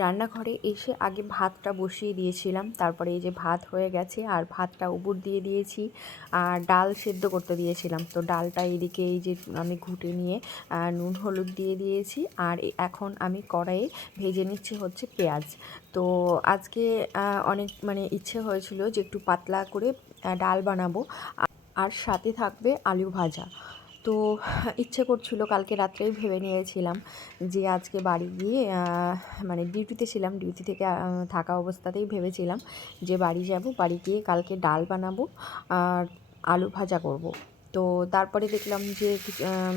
রান্নাঘরে এসে আগে ভাতটা বসিয়ে দিয়েছিলাম। তারপরে এই যে ভাত হয়ে গেছে, আর ভাতটা উপর দিয়ে দিয়েছি, আর ডাল সেদ্ধ করতে দিয়েছিলাম। তো ডালটা এদিকে এই যে আমি ঘুটে নিয়ে নুন, হলুদ দিয়ে দিয়েছি, আর এখন আমি কড়াইয়ে ভেজে নিচ্ছি হচ্ছে পেঁয়াজ। তো আজকে অনেক মানে ইচ্ছে হয়েছিল যে একটু পাতলা করে ডাল বানাবো, আর সাথে থাকবে আলু ভাজা। তো ইচ্ছে করছিল কালকে রাত্রেই ভেবে নিয়েছিলাম যে আজকে বাড়ি গিয়ে মানে ডিউটিতে ছিলাম, ডিউটি থেকে থাকা অবস্থাতেই ভেবেছিলাম যে বাড়ি যাব, বাড়ি গিয়ে কালকে ডাল বানাবো আর আলু ভাজা করব। তো তারপরে দেখলাম যে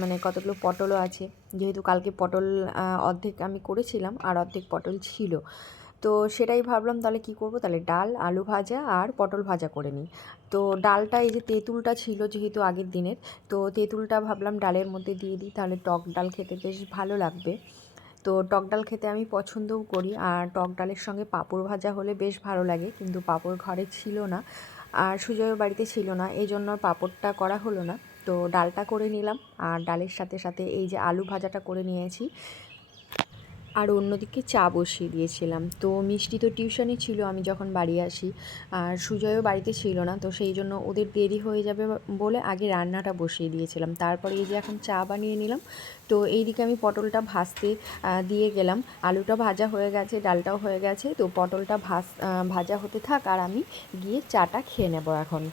মানে কতগুলো পটলও আছে যেহেতু কালকে পটল অর্ধেক আমি করেছিলাম আর অর্ধেক পটল ছিল তো সেটাই ভাবলাম তাহলে কি করব? তাহলে ডাল, আলু ভাজা আর পটল ভাজা করে নিই। তো ডালটা এই যে তেঁতুলটা ছিল যেহেতু আগের দিনের, তো তেঁতুলটা ভাবলাম ডালের মধ্যে দিয়ে দিই, তাহলে টক ডাল খেতে বেশ ভালো লাগবে। তো টক ডাল খেতে আমি পছন্দও করি আর টক ডালের সঙ্গে পাঁপড় ভাজা হলে বেশ ভালো লাগে, কিন্তু পাঁপড় ঘরে ছিল না আর সুজয়ের বাড়িতে ছিল না এই জন্য পাঁপড়টা করা হলো না। তো ডালটা করে নিলাম আর ডালের সাথে সাথে এই যে আলু ভাজাটা করে নিয়েছি। আর অন্যদিকে চা বসিয়ে দিয়েছিলাম। তো মিষ্টি তো টিউশনে ছিল, আমি যখন বাড়ি আসি, আর সুজয়ও বাড়িতে ছিল না, তো সেই জন্য ওদের দেরি হয়ে যাবে বলে আগে রান্নাটা বসিয়ে দিয়েছিলাম। তারপরে এই যে এখন চা বানিয়ে নিলাম, তো এইদিকে আমি পটলটা ভাজতে দিয়ে গেলাম। আলুটা ভাজা হয়ে গেছে, ডালটাও হয়ে গেছে, তো পটলটা ভাজ ভাজা হতে থাক আর আমি গিয়ে চাটা খেয়ে নেব এখন।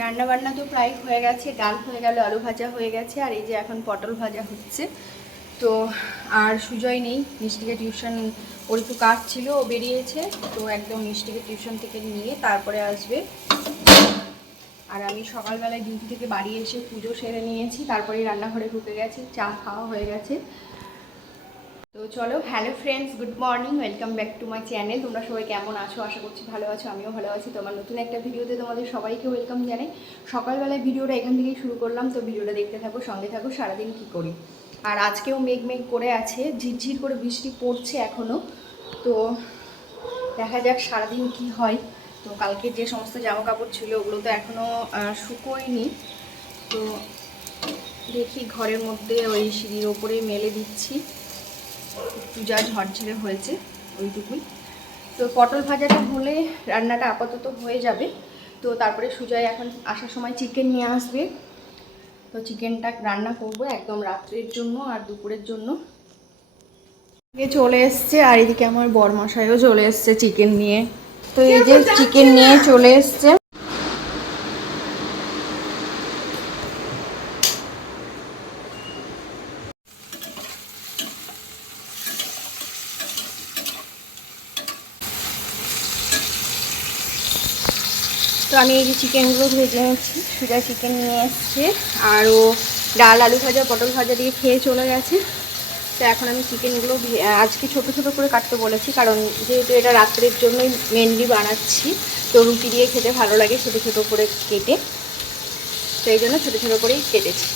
রান্না বান্না তো প্রায় হয়ে গেছে, ডাল হয়ে গেল, আলু ভাজা হয়ে গেছে, আর এই যে এখন পটল ভাজা হচ্ছে। তো আর সুজয় নেই মিষ্টিকে টিউশন ওর একটু কাজ ছিল, ও বেরিয়েছে, তো একদম মিষ্টিকে টিউশন থেকে নিয়ে তারপরে আসবে। আর আমি সকালবেলায় ডিউটি থেকে বাড়ি এসে পুজো সেরে নিয়েছি, তারপরে রান্নাঘরে ঢুকে গেছি, চা খাওয়া হয়ে গেছে। তো চলো hello friends good morning welcome back to my channel তোমরা সবাই কেমন আছো? আশা করছি ভালো আছো, আমিও ভালো আছি। তোমার নতুন একটা ভিডিওতে তোমাদের সবাইকে ওয়েলকাম জানাই। সকালবেলায় ভিডিওটা এখান থেকেই শুরু করলাম, তো ভিডিওটা দেখতে থাকো, সঙ্গে থাকো, সারাদিন কী করি? আর আজকেও মেঘ মেঘ করে আছে, ঝিরঝির করে বৃষ্টি পড়ছে এখনও তো দেখা যাক সারাদিন কি হয়। তো কালকে যে সমস্ত জামা কাপড় ছিল ওগুলো তো এখনও শুকোয়নি। তো দেখি ঘরের মধ্যে ওই সিঁড়ির ওপরে মেলে দিচ্ছি। একটু যা ঝরঝরে হয়েছে, ওইটুকুই। তো পটল ভাজাটা হলে রান্নাটা আপাতত হয়ে যাবে। তো তারপরে সুজয় এখন আসার সময় চিকেন নিয়ে আসবে। তো চিকেনটা রান্না করব একদম রাত্রের জন্য আর দুপুরের জন্য। চলে এসছে আর এদিকে আমার বরমশাইও চলে এসছে চিকেন নিয়ে। তো এই যে চিকেন নিয়ে চলে এসছে। তো আমি এই যে চিকেনগুলো ভেজে নিচ্ছি। সুজা চিকেন নিয়ে এসছে। আর ও ডাল, আলু ভাজা, পটল ভাজা দিয়ে খেয়ে চলে গেছে। তো এখন আমি চিকেনগুলো আজকে ছোট ছোট করে কাটতে বলেছি, কারণ যেহেতু এটা রাত্রের জন্যই মেনলি বানাচ্ছি, তো রুটি দিয়ে খেতে ভালো লাগে ছোটো ছোটো করে কেটে। তো এই জন্য ছোটো ছোটো করেই কেটেছি।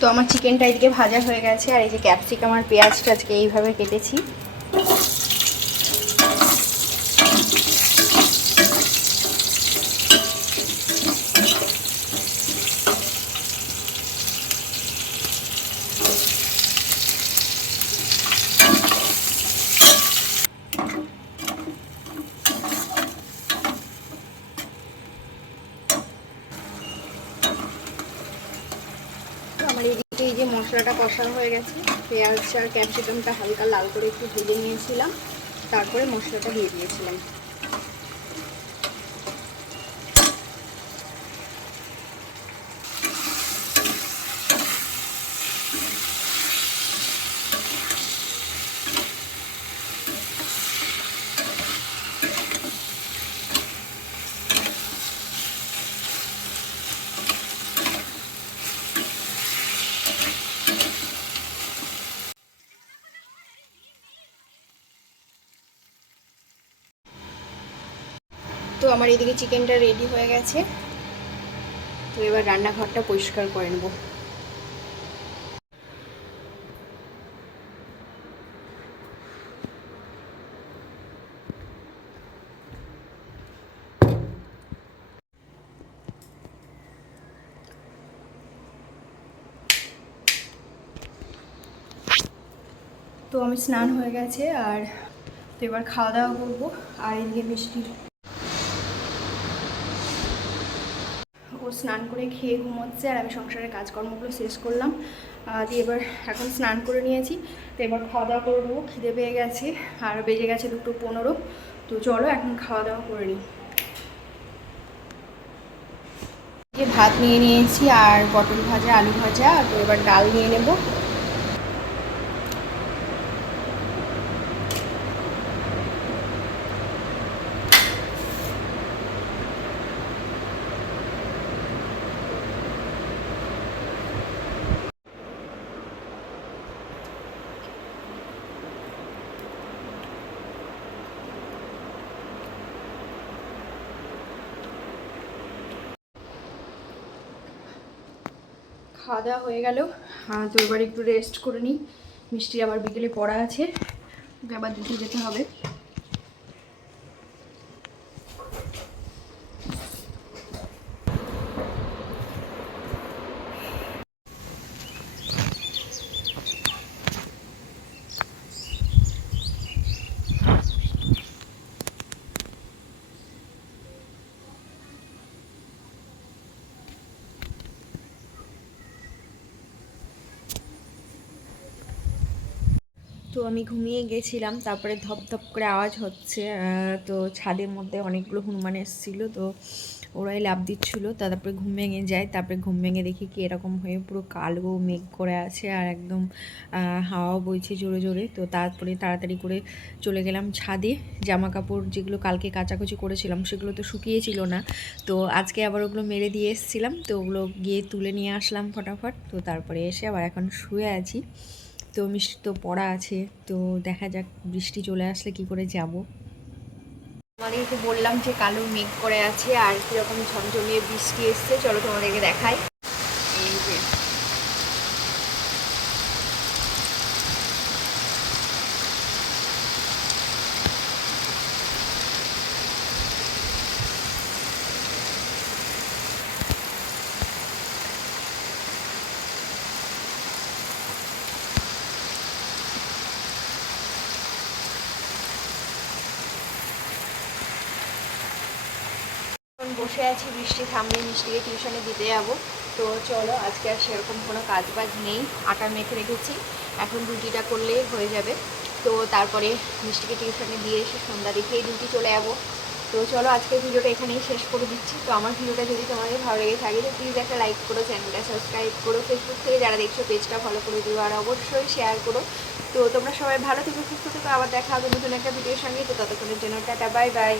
তো আমার চিকেনটা এদিকে ভাজা হয়ে গেছে, আর এই যে ক্যাপসিকাম আর পেঁয়াজটা আজকে এইভাবে কেটেছি তো আমার এদিকে এই যে মশলাটা কষা হয়ে গেছে। পেঁয়াজ আর ক্যাপসিকামটা হালকা লাল করে একটু ভেজে নিয়েছিলাম। তারপরে মশলাটা দিয়ে দিয়েছিলাম। তো আমার এদিকে চিকেনটা রেডি হয়ে গেছে। তো এবার রান্নাঘরটা পরিষ্কার করে নেব। তো আমি স্নান হয়ে গেছে আর তো এবার খাওয়া দাওয়া করব। আর এদিকে মিষ্টি ও স্নান করে খেয়ে ঘুমোচ্ছে আর আমি সংসারের কাজকর্মগুলো শেষ করলাম। দিয়ে এবার এখন স্নান করে নিয়েছি। তো এবার খাওয়া দাওয়া করে নেব, খিদে পেয়ে গেছে আর বেজে গেছে দুটো পনেরো। তো চলো এখন খাওয়া দাওয়া করে নিই। ভাত নিয়ে নিয়েছি আর পটল ভাজা, আলু ভাজা, তো এবার ডাল নিয়ে নেব। খাওয়া দাওয়া হয়ে গেল। তো এবার একটু রেস্ট করে নিই। মিষ্টি আবার বিকেলে পড়া আছে। আবার দিতে যেতে হবে। তো আমি ঘুমিয়ে গেছিলাম, তারপরে ধপ ধপ করে আওয়াজ হচ্ছে তো ছাদের মধ্যে অনেকগুলো হনুমান এসেছিল, তো ওরাই লাভ দিচ্ছিল তারপরে ঘুম ভেঙে যায়, তারপরে ঘুম ভেঙে দেখি কি এরকম হয়ে পুরো কালো মেঘ করে আছে আর একদম হাওয়া বইছে জোরে জোরে, তো তারপরে তাড়াতাড়ি করে চলে গেলাম ছাদে জামা কাপড় যেগুলো কালকে কাচাকুচি করেছিলাম সেগুলো তো শুকিয়েছিল না, তো আজকে আবার ওগুলো মেরে দিয়ে এসেছিলাম, তো ওগুলো গিয়ে তুলে নিয়ে আসলাম ফটাফট, তো তারপরে এসে আবার এখন শুয়ে আছি। তো মিষ্টি তো পড়া আছে, তো দেখা যাক বৃষ্টি চলে আসলে কি করে যাব। তোমাদেরকে বললাম যে কালো মেঘ করে আছে আর কীরকম ঝমঝমিয়ে বৃষ্টি এসছে, চলো তোমাদেরকে দেখাই। এই যে বসে আছি, বৃষ্টি থামলে মিষ্টিকে টিউশনে দিতে যাব। তো চলো, আজকে আর সেরকম কোনো কাজ বাজ নেই, আটা মেখে রেখেছি। এখন রুটিটা করলেই হয়ে যাবে। তো তারপরে মিষ্টিকে টিউশনে দিয়ে এসে সন্ধ্যা দেখেই রুটি চলে যাব। তো চলো, আজকের ভিডিওটা এখানেই শেষ করে দিচ্ছি। তো আমার ভিডিওটা যদি তোমাদের ভালো লেগে থাকে, তো প্লিজ একটা লাইক করো চ্যানেলটা সাবস্ক্রাইব করো। ফেসবুক থেকে যারা দেখছ পেজটা ফলো করে দিও আর অবশ্যই শেয়ার করো। তো তোমরা সবাই ভালো থেকো, সুস্থ থেকো। আবার দেখা হবে নতুন একটা ভিডিওর সঙ্গে। তো ততক্ষণের জন্য টাটা বাই বাই